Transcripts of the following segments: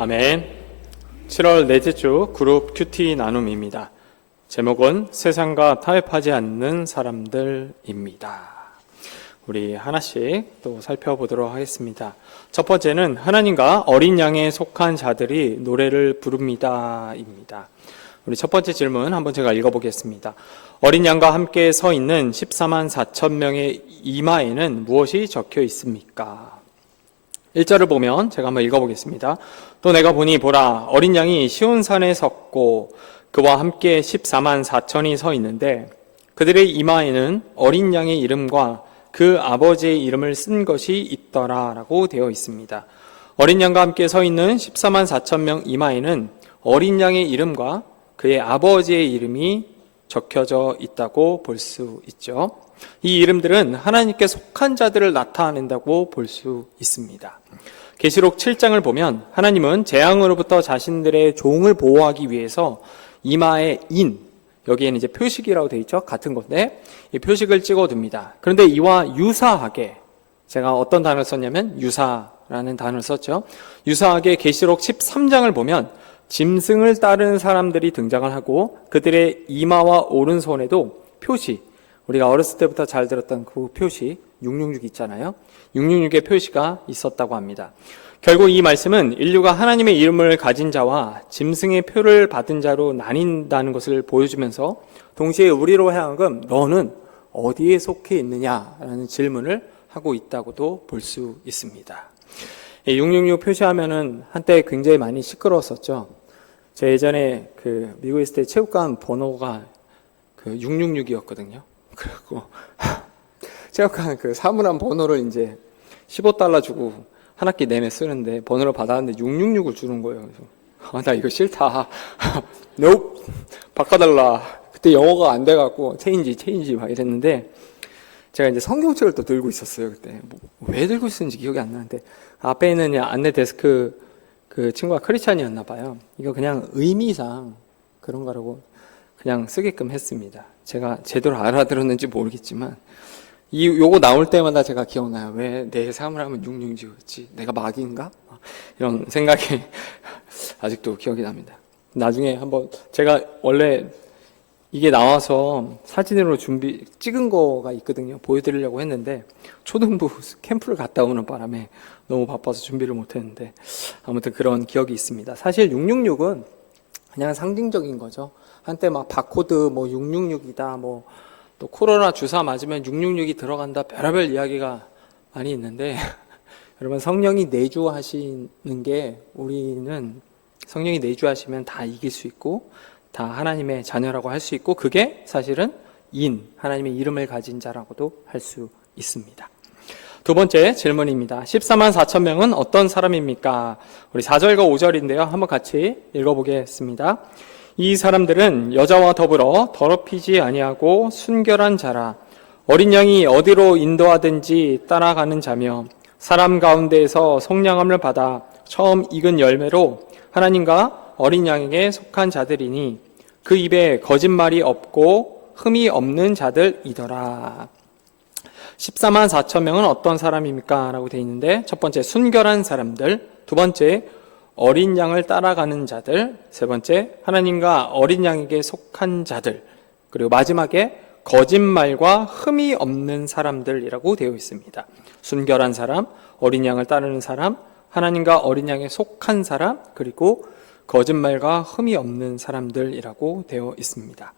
아멘. 7월 넷째 주 그룹 큐티 나눔입니다. 제목은 세상과 타협하지 않는 사람들입니다. 우리 하나씩 또 살펴보도록 하겠습니다. 첫 번째는 하나님과 어린 양에 속한 자들이 노래를 부릅니다 입니다. 우리 첫 번째 질문 한번 제가 읽어보겠습니다. 어린 양과 함께 서 있는 14만 4천 명의 이마에는 무엇이 적혀 있습니까? 1절을 보면 제가 한번 읽어보겠습니다. 또 내가 보니 보라 어린 양이 시온산에 섰고 그와 함께 14만 4천이 서 있는데 그들의 이마에는 어린 양의 이름과 그 아버지의 이름을 쓴 것이 있더라 라고 되어 있습니다. 어린 양과 함께 서 있는 14만 4천 명 이마에는 어린 양의 이름과 그의 아버지의 이름이 적혀져 있다고 볼 수 있죠. 이 이름들은 하나님께 속한 자들을 나타낸다고 볼 수 있습니다. 계시록 7장을 보면 하나님은 재앙으로부터 자신들의 종을 보호하기 위해서 이마에 인, 여기에는 이제 표식이라고 되어 있죠. 같은 건데 이 표식을 찍어둡니다. 그런데 이와 유사하게 제가 어떤 단어를 썼냐면 유사라는 단어를 썼죠. 유사하게 계시록 13장을 보면 짐승을 따르는 사람들이 등장을 하고 그들의 이마와 오른손에도 표시, 우리가 어렸을 때부터 잘 들었던 그 표시 666 있잖아요. 666의 표시가 있었다고 합니다. 결국 이 말씀은 인류가 하나님의 이름을 가진 자와 짐승의 표를 받은 자로 나뉜다는 것을 보여주면서 동시에 우리로 하여금 너는 어디에 속해 있느냐라는 질문을 하고 있다고도 볼 수 있습니다. 666 표시하면은 한때 굉장히 많이 시끄러웠었죠. 제가 예전에 미국에 있을 때 체육관 번호가 666이었거든요. 그리고 체육관 사물함 번호를 이제 $15 주고 한 학기 내내 쓰는데 번호를 받았는데 666을 주는 거예요. 그래서 나 이거 싫다. nope. 바꿔달라. 그때 영어가 안 돼갖고 체인지 막 이랬는데 제가 이제 성경책을 또 들고 있었어요. 그때 왜 들고 있었는지 기억이 안 나는데 앞에 있는 안내 데스크 그 친구가 크리스찬이었나 봐요. 이거 그냥 의미상 그런 거라고 그냥 쓰게끔 했습니다. 제가 제대로 알아들었는지 모르겠지만 요거 나올 때마다 제가 기억나요. 왜 내 사물함은 666이었지? 내가 마귀인가? 이런 생각이 아직도 기억이 납니다. 나중에 한번 제가 원래 이게 나와서 사진으로 찍은 거가 있거든요. 보여드리려고 했는데 초등부 캠프를 갔다 오는 바람에 너무 바빠서 준비를 못했는데 아무튼 그런 기억이 있습니다. 사실 666은 그냥 상징적인 거죠. 한때 막 바코드 666이다 또 코로나 주사 맞으면 666이 들어간다 별의별 이야기가 많이 있는데 여러분 성령이 내주하시는 게 우리는 성령이 내주하시면 다 이길 수 있고 다 하나님의 자녀라고 할 수 있고 그게 사실은 하나님의 이름을 가진 자라고도 할 수 있습니다. 두 번째 질문입니다. 14만 4천 명은 어떤 사람입니까? 우리 4절과 5절인데요. 한번 같이 읽어보겠습니다. 이 사람들은 여자와 더불어 더럽히지 아니하고 순결한 자라 어린 양이 어디로 인도하든지 따라가는 자며 사람 가운데에서 속량함을 받아 처음 익은 열매로 하나님과 어린 양에게 속한 자들이니 그 입에 거짓말이 없고 흠이 없는 자들이더라. 14만 4천 명은 어떤 사람입니까? 라고 되어 있는데 첫 번째 순결한 사람들, 두 번째 어린 양을 따라가는 자들, 세 번째 하나님과 어린 양에게 속한 자들, 그리고 마지막에 거짓말과 흠이 없는 사람들이라고 되어 있습니다. 순결한 사람, 어린 양을 따르는 사람, 하나님과 어린 양에 속한 사람, 그리고 거짓말과 흠이 없는 사람들이라고 되어 있습니다.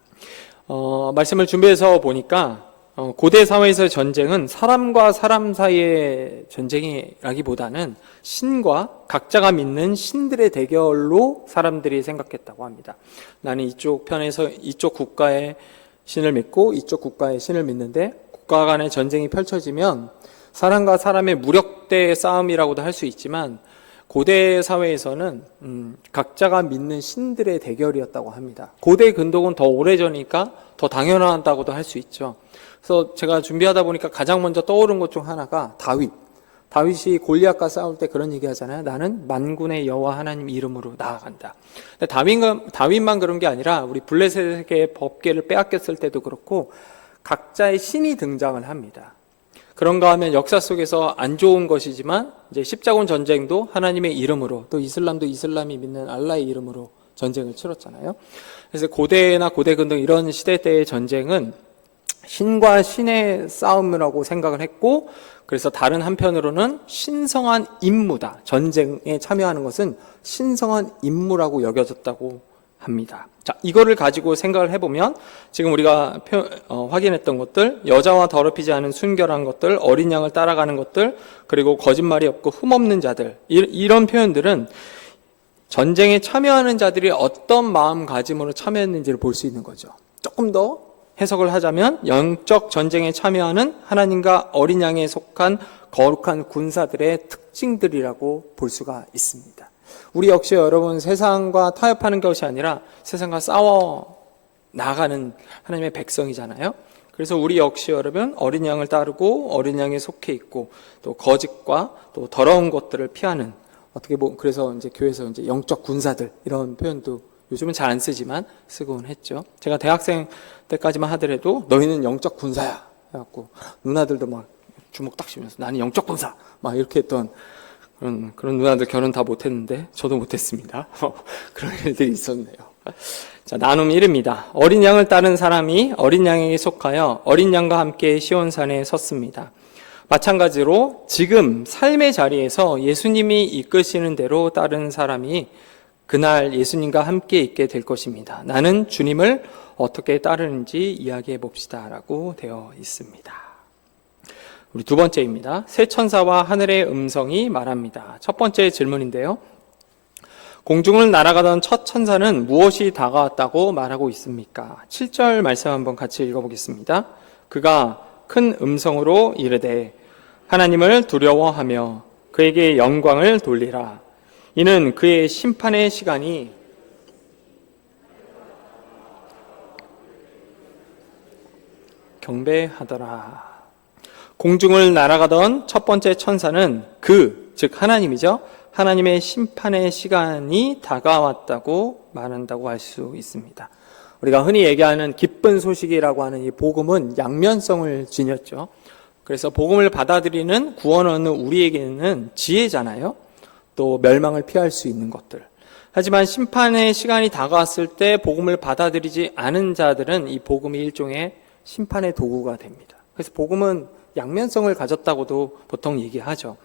말씀을 준비해서 보니까 고대 사회에서의 전쟁은 사람과 사람 사이의 전쟁이라기보다는 신과 각자가 믿는 신들의 대결로 사람들이 생각했다고 합니다. 나는 이쪽 편에서 이쪽 국가의 신을 믿고 이쪽 국가의 신을 믿는데 국가 간의 전쟁이 펼쳐지면 사람과 사람의 무력대 싸움이라고도 할 수 있지만 고대 사회에서는 각자가 믿는 신들의 대결이었다고 합니다. 고대 근동은 더 오래전이니까 더 당연하다고도 할 수 있죠. 그래서 제가 준비하다 보니까 가장 먼저 떠오른 것 중 하나가 다윗이 골리앗과 싸울 때 그런 얘기 하잖아요. 나는 만군의 여호와 하나님 이름으로 나아간다. 근데 다윗만 그런 게 아니라 우리 블레셋의 법궤를 빼앗겼을 때도 그렇고 각자의 신이 등장을 합니다. 그런가 하면 역사 속에서 안 좋은 것이지만 이제 십자군 전쟁도 하나님의 이름으로, 또 이슬람도 이슬람이 믿는 알라의 이름으로 전쟁을 치렀잖아요. 그래서 고대나 고대근 등 이런 시대 때의 전쟁은 신과 신의 싸움이라고 생각을 했고, 그래서 다른 한편으로는 신성한 임무다. 전쟁에 참여하는 것은 신성한 임무라고 여겨졌다고 합니다. 자, 이거를 가지고 생각을 해보면 지금 우리가 확인했던 것들, 여자와 더럽히지 않은 순결한 것들, 어린 양을 따라가는 것들, 그리고 거짓말이 없고 흠없는 자들, 이런 표현들은 전쟁에 참여하는 자들이 어떤 마음가짐으로 참여했는지를 볼 수 있는 거죠. 조금 더 해석을 하자면 영적 전쟁에 참여하는 하나님과 어린 양에 속한 거룩한 군사들의 특징들이라고 볼 수가 있습니다. 우리 역시 여러분 세상과 타협하는 것이 아니라 세상과 싸워 나가는 하나님의 백성이잖아요. 그래서 우리 역시 여러분 어린 양을 따르고 어린 양에 속해 있고, 또 거짓과 또 더러운 것들을 피하는, 어떻게 보면 그래서 이제 교회에서 이제 영적 군사들 이런 표현도 요즘은 잘 안 쓰지만 쓰곤 했죠. 제가 대학생 때까지만 하더라도 너희는 영적 군사야 해갖고 누나들도 막 주먹 딱 쥐면서 나는 영적 군사 막 이렇게 했던 그런 누나들 결혼 다 못했는데 저도 못했습니다. 그런 일들이 있었네요. 자, 나눔 1입니다. 어린 양을 따른 사람이 어린 양에게 속하여 어린 양과 함께 시온산에 섰습니다. 마찬가지로 지금 삶의 자리에서 예수님이 이끄시는 대로 따른 사람이 그날 예수님과 함께 있게 될 것입니다. 나는 주님을 어떻게 따르는지 이야기해 봅시다 라고 되어 있습니다. 우리 두 번째입니다. 새 천사와 하늘의 음성이 말합니다. 첫 번째 질문인데요. 공중을 날아가던 첫 천사는 무엇이 다가왔다고 말하고 있습니까? 7절 말씀 한번 같이 읽어보겠습니다. 그가 큰 음성으로 이르되 하나님을 두려워하며 그에게 영광을 돌리라. 이는 그의 심판의 시간이 경배하더라. 공중을 날아가던 첫 번째 천사는 즉 하나님이죠. 하나님의 심판의 시간이 다가왔다고 말한다고 할 수 있습니다. 우리가 흔히 얘기하는 기쁜 소식이라고 하는 이 복음은 양면성을 지녔죠. 그래서 복음을 받아들이는 구원 얻는 우리에게는 지혜잖아요. 또 멸망을 피할 수 있는 것들. 하지만 심판의 시간이 다가왔을 때 복음을 받아들이지 않은 자들은 이 복음이 일종의 심판의 도구가 됩니다. 그래서 복음은 양면성을 가졌다고도 보통 얘기하죠.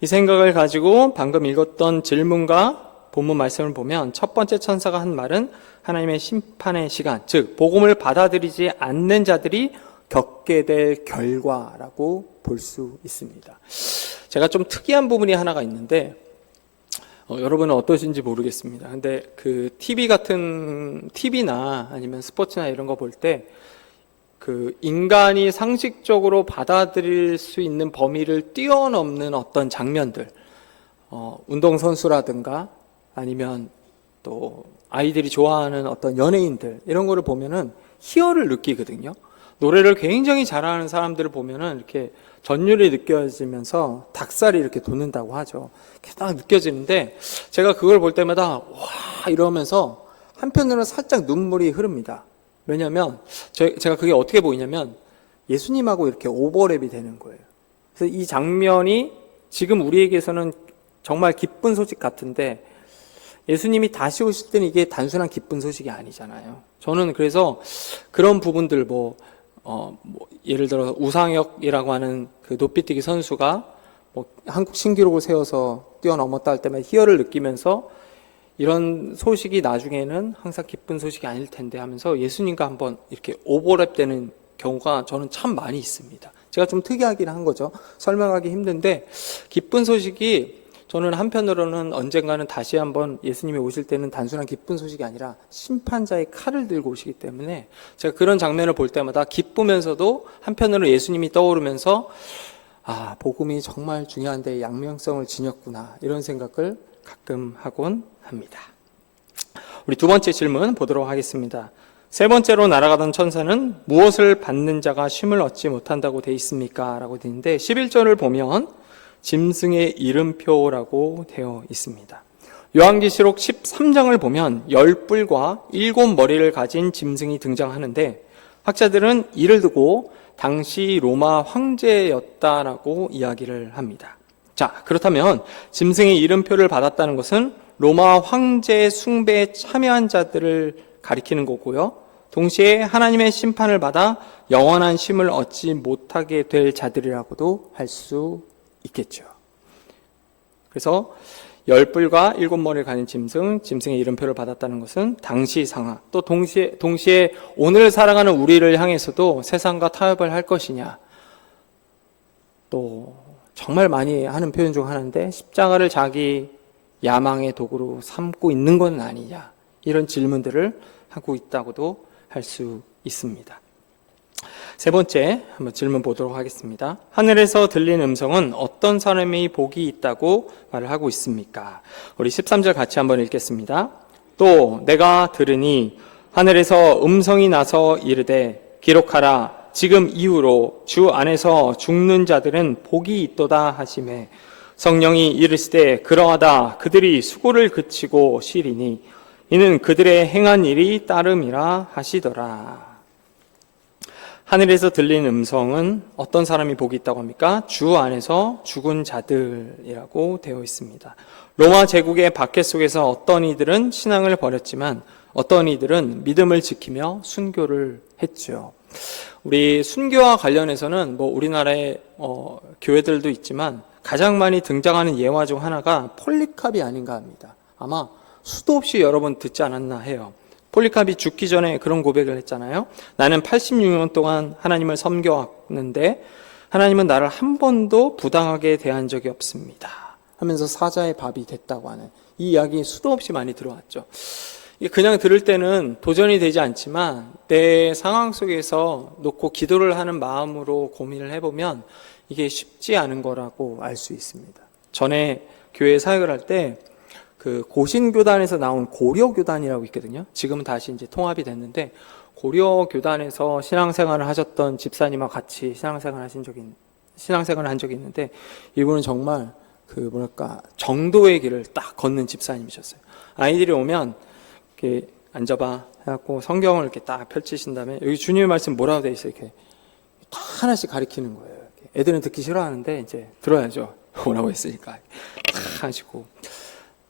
이 생각을 가지고 방금 읽었던 질문과 본문 말씀을 보면 첫 번째 천사가 한 말은 하나님의 심판의 시간, 즉 복음을 받아들이지 않는 자들이 겪게 될 결과라고 볼 수 있습니다. 제가 좀 특이한 부분이 하나가 있는데 여러분은 어떠신지 모르겠습니다. 근데 그 TV나 아니면 스포츠나 이런 거 볼 때 그 인간이 상식적으로 받아들일 수 있는 범위를 뛰어넘는 어떤 장면들, 운동선수라든가 아니면 또 아이들이 좋아하는 어떤 연예인들 이런 거를 보면은 희열을 느끼거든요. 노래를 굉장히 잘하는 사람들을 보면은 이렇게 전율이 느껴지면서 닭살이 이렇게 돋는다고 하죠. 이렇게 딱 느껴지는데 제가 그걸 볼 때마다 와 이러면서 한편으로는 살짝 눈물이 흐릅니다. 왜냐하면 제가 그게 어떻게 보이냐면 예수님하고 이렇게 오버랩이 되는 거예요. 그래서 이 장면이 지금 우리에게서는 정말 기쁜 소식 같은데 예수님이 다시 오실 때는 이게 단순한 기쁜 소식이 아니잖아요. 저는 그래서 그런 부분들 예를 들어 우상혁이라고 하는 그 높이뛰기 선수가 한국 신기록을 세워서 뛰어넘었다 할 때마다 희열을 느끼면서 이런 소식이 나중에는 항상 기쁜 소식이 아닐 텐데 하면서 예수님과 한번 이렇게 오버랩되는 경우가 저는 참 많이 있습니다. 제가 좀 특이하긴 한 거죠. 설명하기 힘든데 기쁜 소식이 저는 한편으로는 언젠가는 다시 한번 예수님이 오실 때는 단순한 기쁜 소식이 아니라 심판자의 칼을 들고 오시기 때문에 제가 그런 장면을 볼 때마다 기쁘면서도 한편으로 예수님이 떠오르면서 복음이 정말 중요한데 양면성을 지녔구나 이런 생각을 가끔 하곤 합니다. 우리 두 번째 질문 보도록 하겠습니다. 세 번째로 날아가던 천사는 무엇을 받는 자가 쉼을 얻지 못한다고 돼 있습니까? 라고 되어 있는데 11절을 보면 짐승의 이름표라고 되어 있습니다. 요한계시록 13장을 보면 10뿔과 7머리를 가진 짐승이 등장하는데 학자들은 이를 두고 당시 로마 황제였다라고 이야기를 합니다. 자, 그렇다면 짐승의 이름표를 받았다는 것은 로마 황제 숭배에 참여한 자들을 가리키는 거고요. 동시에 하나님의 심판을 받아 영원한 쉼을 얻지 못하게 될 자들이라고도 할 수 있겠죠. 그래서 10뿔과 7머리를 가진 짐승의 이름표를 받았다는 것은 당시 상황, 또 동시에 오늘 살아가는 우리를 향해서도 세상과 타협을 할 것이냐, 또 정말 많이 하는 표현 중 하나인데 십자가를 자기 야망의 도구로 삼고 있는 건 아니냐, 이런 질문들을 하고 있다고도 할 수 있습니다. 세 번째 한번 질문 보도록 하겠습니다. 하늘에서 들린 음성은 어떤 사람이 복이 있다고 말을 하고 있습니까? 우리 13절 같이 한번 읽겠습니다. 또 내가 들으니 하늘에서 음성이 나서 이르되 기록하라. 지금 이후로 주 안에서 죽는 자들은 복이 있도다 하시매 성령이 이르시되 그러하다. 그들이 수고를 그치고 쉬리니 이는 그들의 행한 일이 따름이라 하시더라. 하늘에서 들린 음성은 어떤 사람이 복이 있다고 합니까? 주 안에서 죽은 자들이라고 되어 있습니다. 로마 제국의 박해 속에서 어떤 이들은 신앙을 버렸지만 어떤 이들은 믿음을 지키며 순교를 했죠. 우리 순교와 관련해서는 우리나라의 교회들도 있지만 가장 많이 등장하는 예화 중 하나가 폴리캅이 아닌가 합니다. 아마 수도 없이 여러 번 듣지 않았나 해요. 폴리캅이 죽기 전에 그런 고백을 했잖아요. 나는 86년 동안 하나님을 섬겨왔는데 하나님은 나를 한 번도 부당하게 대한 적이 없습니다 하면서 사자의 밥이 됐다고 하는 이 이야기 수도 없이 많이 들어왔죠. 그냥 들을 때는 도전이 되지 않지만 내 상황 속에서 놓고 기도를 하는 마음으로 고민을 해보면 이게 쉽지 않은 거라고 알 수 있습니다. 전에 교회 사역을 할 때 그 고신교단에서 나온 고려교단이라고 있거든요. 지금은 다시 이제 통합이 됐는데 고려교단에서 신앙생활을 하셨던 집사님과 같이 신앙생활을 한 적이 있는데 이분은 정말 정도의 길을 딱 걷는 집사님이셨어요. 아이들이 오면 이렇게 앉아봐 해갖고 성경을 이렇게 딱 펼치신 다음에 여기 주님의 말씀 뭐라고 돼 있어요? 이렇게 다 하나씩 가리키는 거예요. 이렇게. 애들은 듣기 싫어하는데 이제 들어야죠. 뭐라고 했으니까 다 하시고.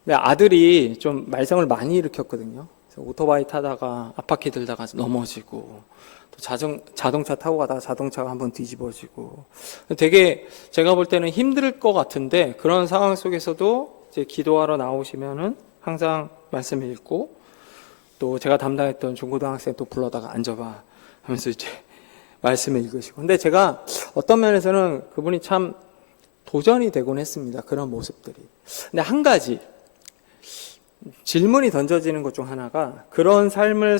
근데 아들이 좀 말썽을 많이 일으켰거든요. 그래서 오토바이 타다가 앞바퀴 들다가 넘어지고 또 자동차 타고 가다가 자동차가 한번 뒤집어지고 되게 제가 볼 때는 힘들 것 같은데 그런 상황 속에서도 이제 기도하러 나오시면은 항상 말씀을 읽고 또 제가 담당했던 중고등학생 또 불러다가 앉아봐 하면서 이제 말씀을 읽으시고. 근데 제가 어떤 면에서는 그분이 참 도전이 되곤 했습니다. 그런 모습들이. 근데 한 가지 질문이 던져지는 것 중 하나가 그런 삶을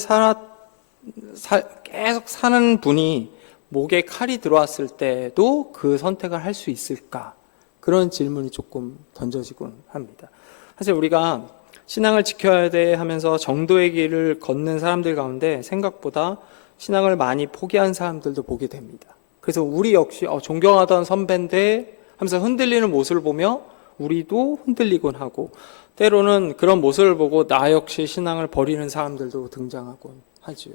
계속 사는 분이 목에 칼이 들어왔을 때도 그 선택을 할 수 있을까? 그런 질문이 조금 던져지곤 합니다. 사실 우리가 신앙을 지켜야 돼 하면서 정도의 길을 걷는 사람들 가운데 생각보다 신앙을 많이 포기한 사람들도 보게 됩니다. 그래서 우리 역시 존경하던 선배인데 하면서 흔들리는 모습을 보며 우리도 흔들리곤 하고 때로는 그런 모습을 보고 나 역시 신앙을 버리는 사람들도 등장하곤 하지요.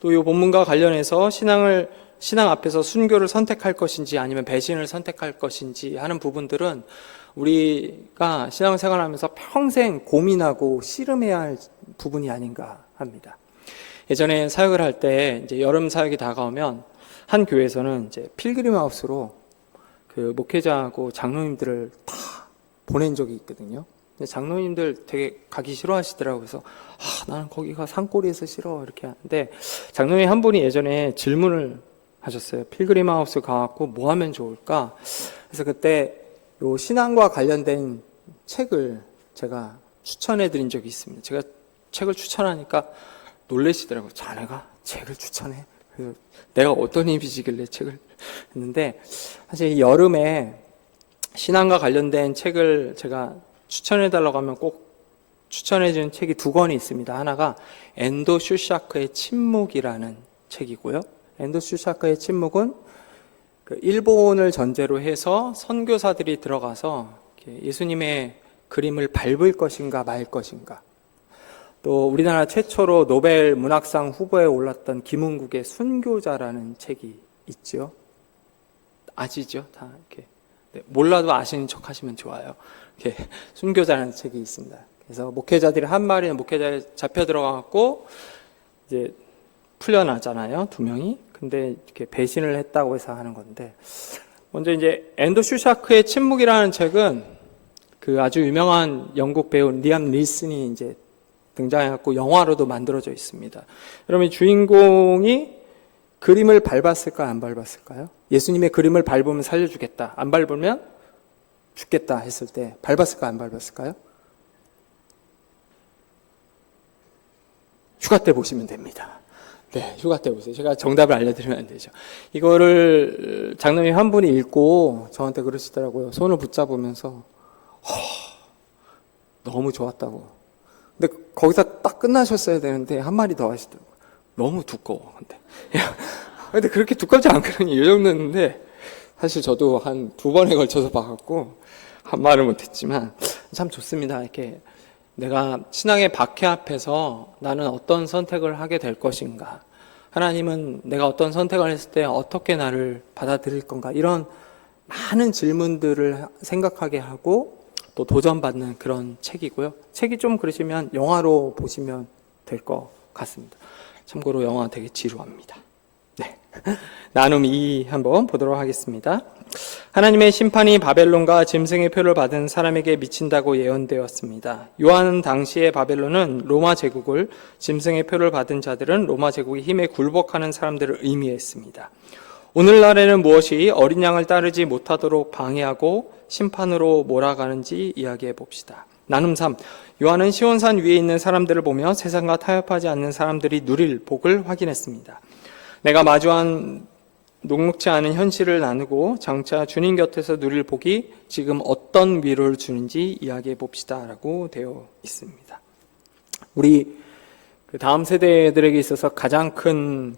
또 이 본문과 관련해서 신앙 앞에서 순교를 선택할 것인지 아니면 배신을 선택할 것인지 하는 부분들은 우리가 신앙생활하면서 평생 고민하고 씨름해야 할 부분이 아닌가 합니다. 예전에 사역을 할 때 이제 여름 사역이 다가오면 한 교회에서는 이제 필그림 하우스로 그 목회자하고 장로님들을 다 보낸 적이 있거든요. 근데 장로님들 되게 가기 싫어하시더라고요. 그래서 나는 거기가 산골이어서 싫어 이렇게 하는데 장로님 한 분이 예전에 질문을 하셨어요. 필그림 하우스 가갖고 뭐 하면 좋을까? 그래서 그때 요 신앙과 관련된 책을 제가 추천해 드린 적이 있습니다. 제가 책을 추천하니까 놀라시더라고요. 자네가 책을 추천해? 그래서 내가 어떤 힘이시길래 책을 했는데 사실 이 여름에 신앙과 관련된 책을 제가 추천해 달라고 하면 꼭 추천해 주는 책이 2권이 있습니다. 하나가 엔도 슈샤크의 침묵이라는 책이고요. 엔도 슈샤크의 침묵은 그 일본을 전제로 해서 선교사들이 들어가서 예수님의 그림을 밟을 것인가 말 것인가. 또 우리나라 최초로 노벨 문학상 후보에 올랐던 김은국의 순교자라는 책이 있죠. 아시죠? 다 이렇게. 네, 몰라도 아시는 척 하시면 좋아요. 이렇게 순교자라는 책이 있습니다. 그래서 목회자들이 한 마리는 목회자에 잡혀 들어가고 이제 풀려나잖아요. 두 명이. 근데 이렇게 배신을 했다고 해서 하는 건데, 먼저 이제 앤더 슈샤크의 침묵이라는 책은 그 아주 유명한 영국 배우 리암 닐슨이 이제 등장해갖고 영화로도 만들어져 있습니다. 여러분, 주인공이 그림을 밟았을까요? 안 밟았을까요? 예수님의 그림을 밟으면 살려주겠다. 안 밟으면 죽겠다 했을 때 밟았을까요? 안 밟았을까요? 휴가 때 보시면 됩니다. 네, 휴가 때 보세요. 제가 정답을 알려드리면 안 되죠. 이거를 장로님 한 분이 읽고 저한테 그러시더라고요. 손을 붙잡으면서 너무 좋았다고. 근데 거기서 딱 끝나셨어야 되는데 한 마디 더 하시더라고요. 너무 두꺼워. 근데 그렇게 두껍지 않거든요. 이 정도였는데 사실 저도 한 2번에 걸쳐서 봐갖고 한 말을 못했지만 참 좋습니다. 이렇게 내가 신앙의 박해 앞에서 나는 어떤 선택을 하게 될 것인가, 하나님은 내가 어떤 선택을 했을 때 어떻게 나를 받아들일 건가, 이런 많은 질문들을 생각하게 하고 또 도전받는 그런 책이고요. 책이 좀 그러시면 영화로 보시면 될 것 같습니다. 참고로 영화 되게 지루합니다. 네. 나눔 2 한번 보도록 하겠습니다. 하나님의 심판이 바벨론과 짐승의 표를 받은 사람에게 미친다고 예언되었습니다. 요한은 당시의 바벨론은 로마 제국을, 짐승의 표를 받은 자들은 로마 제국의 힘에 굴복하는 사람들을 의미했습니다. 오늘날에는 무엇이 어린 양을 따르지 못하도록 방해하고 심판으로 몰아가는지 이야기해 봅시다. 나눔 3. 요한은 시온산 위에 있는 사람들을 보며 세상과 타협하지 않는 사람들이 누릴 복을 확인했습니다. 내가 마주한 녹록지 않은 현실을 나누고 장차 주님 곁에서 누릴 복이 지금 어떤 위로를 주는지 이야기해 봅시다 라고 되어 있습니다. 우리 다음 세대들에게 있어서 가장 큰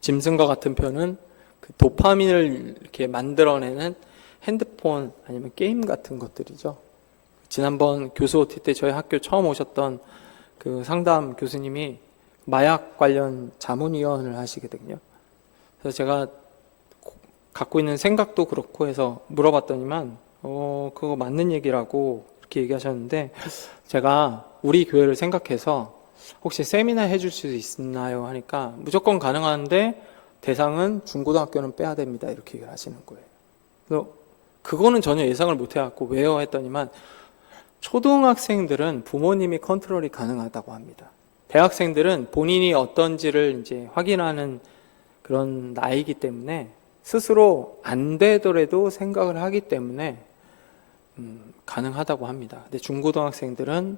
짐승과 같은 표는 도파민을 이렇게 만들어내는 핸드폰 아니면 게임 같은 것들이죠. 지난번 교수 OT 때 저희 학교 처음 오셨던 그 상담 교수님이 마약 관련 자문위원을 하시거든요. 그래서 제가 갖고 있는 생각도 그렇고 해서 물어봤더니만 그거 맞는 얘기라고 이렇게 얘기하셨는데, 제가 우리 교회를 생각해서 혹시 세미나 해줄 수 있나요? 하니까 무조건 가능한데 대상은 중고등학교는 빼야 됩니다. 이렇게 얘기를 하시는 거예요. 그래서 그거는 전혀 예상을 못 해갖고 왜요? 했더니만 초등학생들은 부모님이 컨트롤이 가능하다고 합니다. 대학생들은 본인이 어떤지를 이제 확인하는 그런 나이기 때문에 스스로 안 되더라도 생각을 하기 때문에 가능하다고 합니다. 근데 중고등학생들은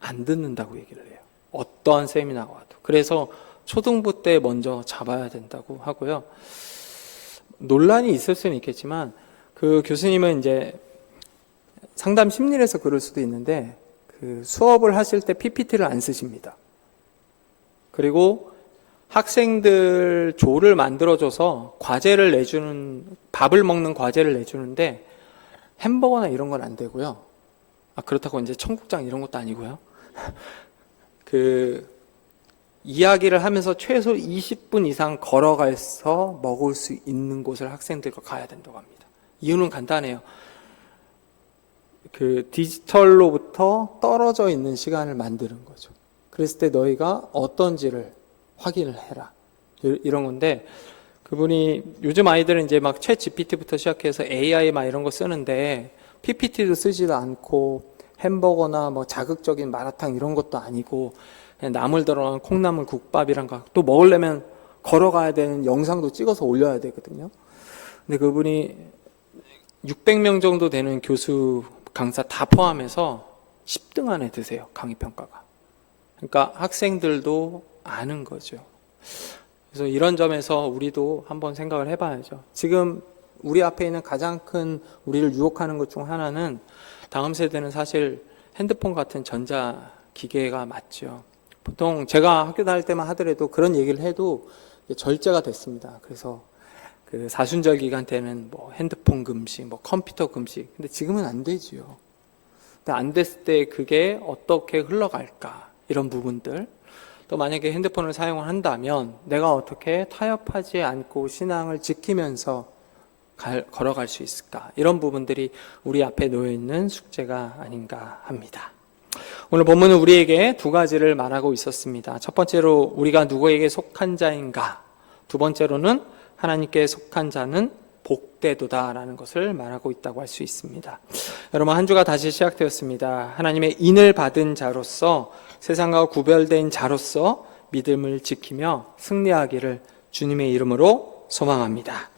안 듣는다고 얘기를 해요. 어떠한 세미나가 와도. 그래서 초등부 때 먼저 잡아야 된다고 하고요. 논란이 있을 수는 있겠지만 그 교수님은 이제 상담 심리에서 그럴 수도 있는데 수업을 하실 때 PPT를 안 쓰십니다. 그리고 학생들 조를 만들어줘서 과제를 내주는, 밥을 먹는 과제를 내주는데 햄버거나 이런 건 안 되고요. 그렇다고 이제 청국장 이런 것도 아니고요. 이야기를 하면서 최소 20분 이상 걸어가서 먹을 수 있는 곳을 학생들과 가야 된다고 합니다. 이유는 간단해요. 디지털로부터 떨어져 있는 시간을 만드는 거죠. 그랬을 때 너희가 어떤지를 확인을 해라. 이런 건데, 그분이 요즘 아이들은 이제 막 챗 GPT부터 시작해서 AI 막 이런 거 쓰는데 PPT도 쓰지도 않고 햄버거나 뭐 자극적인 마라탕 이런 것도 아니고 그냥 나물 들어간 콩나물 국밥이란 거 또 먹으려면 걸어가야 되는 영상도 찍어서 올려야 되거든요. 근데 그분이 600명 정도 되는 교수 강사 다 포함해서 10등 안에 드세요. 강의 평가가. 그러니까 학생들도 아는 거죠. 그래서 이런 점에서 우리도 한번 생각을 해봐야죠. 지금 우리 앞에 있는 가장 큰 우리를 유혹하는 것 중 하나는 다음 세대는 사실 핸드폰 같은 전자기계가 맞죠. 보통 제가 학교 다닐 때만 하더라도 그런 얘기를 해도 절제가 됐습니다. 그래서 사순절 기간 때는 뭐 핸드폰 금식, 뭐 컴퓨터 금식. 근데 지금은 안 되지요. 근데 안 됐을 때 그게 어떻게 흘러갈까? 이런 부분들. 또 만약에 핸드폰을 사용을 한다면 내가 어떻게 타협하지 않고 신앙을 지키면서 걸어갈 수 있을까? 이런 부분들이 우리 앞에 놓여 있는 숙제가 아닌가 합니다. 오늘 본문은 우리에게 두 가지를 말하고 있었습니다. 첫 번째로 우리가 누구에게 속한 자인가? 두 번째로는 하나님께 속한 자는 복되도다라는 것을 말하고 있다고 할 수 있습니다. 여러분, 한 주가 다시 시작되었습니다. 하나님의 인을 받은 자로서, 세상과 구별된 자로서 믿음을 지키며 승리하기를 주님의 이름으로 소망합니다.